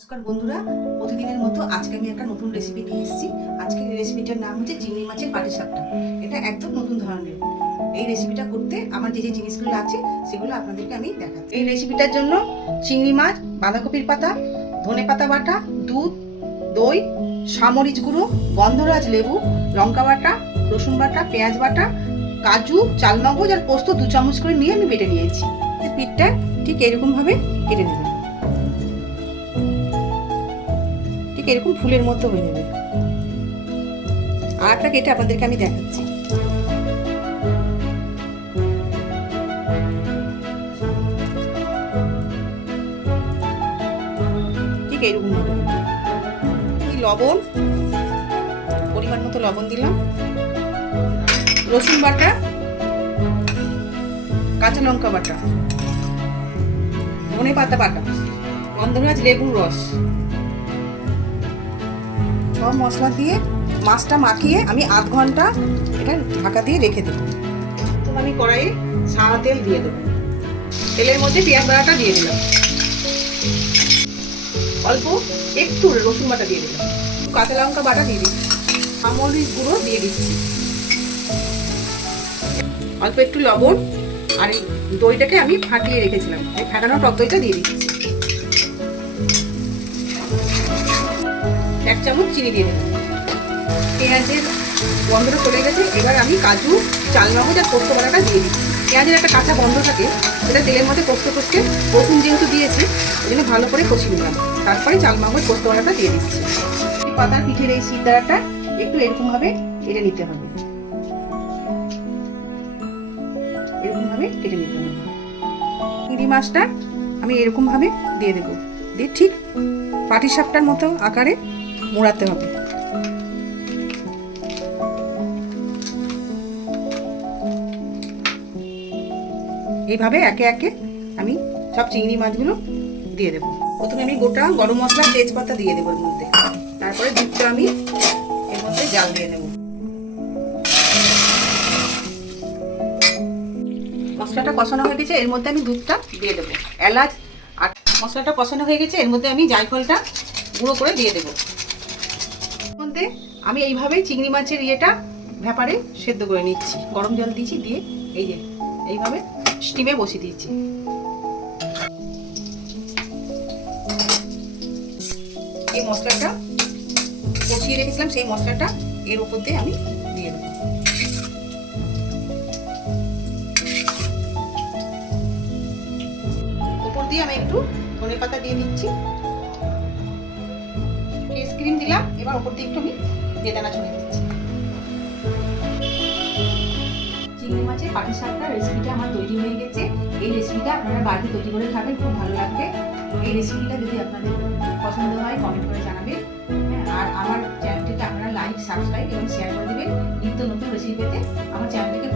নমস্কার বন্ধুরা, প্রতিদিনের মতো আজকে আমি একটা নতুন রেসিপি নিয়ে এসেছি। আজকের রেসিপিটার নাম হচ্ছে চিংড়ি মাছের পাটি শাকটা। এটা একদম নতুন ধরনের। এই রেসিপিটা করতে আমার যে যে জিনিসগুলো আছে, সেগুলো আপনাদেরকে আমি দেখাচ্ছি। এই রেসিপিটার জন্য চিংড়ি মাছ, বাঁধাকপির পাতা, ধনে পাতা বাটা, দুধ, দই সামরিচ গুঁড়ো, গন্ধরাজ লেবু, লঙ্কা বাটা, রসুন বাটা, পেঁয়াজ বাটা, কাজু, চালমগজ আর পোস্ত দু চামচ করে নিয়ে আমি বেটে নিয়েছি। পিঠটা ঠিক এরকমভাবে কেটে নেবেন। এরকম ফুলের মতো হয়ে যাবে। আরটা কেটে আপনাদেরকে আমি দেখাচ্ছি। ঠিক এরকম হবে। লবণ, পরিমাণ মতো লবণ দিলাম। রসুন বাটা, কাঁচা লঙ্কা বাটা ধনে পাতা বাটা, গন্ধরাজ লেবুর রস। সব মশলা দিয়ে মাছটা মাখিয়ে আমি আধ ঘণ্টা এটা ঢাকা দিয়ে রেখে দেবো। তো আমি কড়াইয়ে সাদা তেল দিয়ে দেবো। তেলের মধ্যে পেঁয়াজ বাটাটা দিয়ে দিলাম। অল্প একটু রসুন বাটা দিয়ে দিলাম। কাঁচা লঙ্কা বাটা দিয়ে দিচ্ছি। আমলির গুঁড়ো দিয়ে দিচ্ছি। অল্প একটু লবণ আর দইটাকে আমি ফাটিয়ে রেখেছিলাম। এই ফাটানো টক দইটা দিয়ে দিচ্ছি। এক চামচ চিনি দিয়ে দেবো। পেঁয়াজের গন্ধটা চলে গেছে, এবার আমি কাজু চাল চালমগজ আর পোস্ত বাটাটা দিয়ে দিচ্ছি। পেঁয়াজের একটা কাঁচা গন্ধ থাকে, সেটা তেলের মধ্যে কষতে কষতে, রসুন যেহেতু দিয়েছে ওই জন্য ভালো করে কষিয়ে নিলাম। তারপরে চালমগজ পোস্ত বাটাটা দিয়ে দিচ্ছি। পাতার পিঠের এই সিদ্ধারাটা একটু এরকমভাবে কেটে নিতে হবে। এরকমভাবে কেটে নিতে হবে। চিংড়ি মাছটা আমি এরকমভাবে দিয়ে দেবো। দিয়ে ঠিক পাটিসাপটার মতো আকারে মোড়াতে হবে। এইভাবে একে একে আমি সব চিংড়ি মাছগুলো দিয়ে দেবো। প্রথমে আমি গোটা গরম মশলা, তেজপাতা দিয়ে দেবো এর মধ্যে। তারপরে দুধটা আমি এর মধ্যে জাল দিয়ে দেবো। মশলাটা কষানো হয়ে গেছে, এর মধ্যে আমি দুধটা দিয়ে দেবো। এলাচ আর মশলাটা কষানো হয়ে গেছে, এর মধ্যে আমি জায়ফলটা গুঁড়ো করে দিয়ে দেবো। মধ্যে আমি এইভাবেই চিংড়ি মাছের ইয়েটা ভ্যাপারে সেদ্ধ করে নিচ্ছি। গরম জল দিয়েছি, দিয়ে এই যে এইভাবে স্টিমে বসিয়ে দিয়েছি। এই মশলাটা কষিয়ে রেখেছিলাম, সেই মশলাটা এর উপর দিয়ে আমি দিয়ে দেবো। উপর দিয়ে আমি একটু ধনে পাতা দিয়ে দিচ্ছি। ক্রিম দিলাম এবার উপর দিয়ে একটু আমি বেদানা ছড়িয়ে দিচ্ছি। চিংড়ি মাছের পাটি সাপটা রেসিপিটা আমার তৈরি হয়ে গেছে। এই রেসিপিটা আপনারা বাড়িতে তৈরি করে খাবেন খুব ভালো লাগবে। এই রেসিপিটা যদি আপনাদের পছন্দ হয় কমেন্ট করে জানাবেন। হ্যাঁ, আর আমার চ্যানেলটিকে আপনারা লাইক সাবস্ক্রাইব এবং শেয়ার করে দেবেন। নিত্য নতুন রেসিপি পেতে আমার চ্যানেলটিকে